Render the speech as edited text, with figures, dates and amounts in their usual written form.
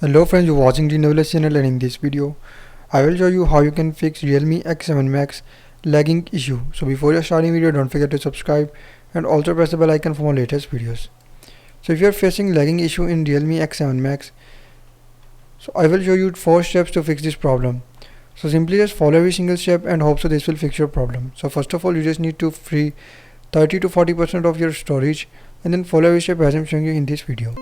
Hello friends, you're watching the Novelist channel, and in this video I will show you how you can fix Realme X7 Max lagging issue. So before you starting video, don't forget to subscribe and also press the bell icon for more latest videos. So if you are facing lagging issue in Realme X7 Max, so I will show you 4 steps to fix this problem. So simply just follow every single step and hope so this will fix your problem. So first of all, you just need to free 30 to 40% of your storage, and then follow every step as I'm showing you in this video.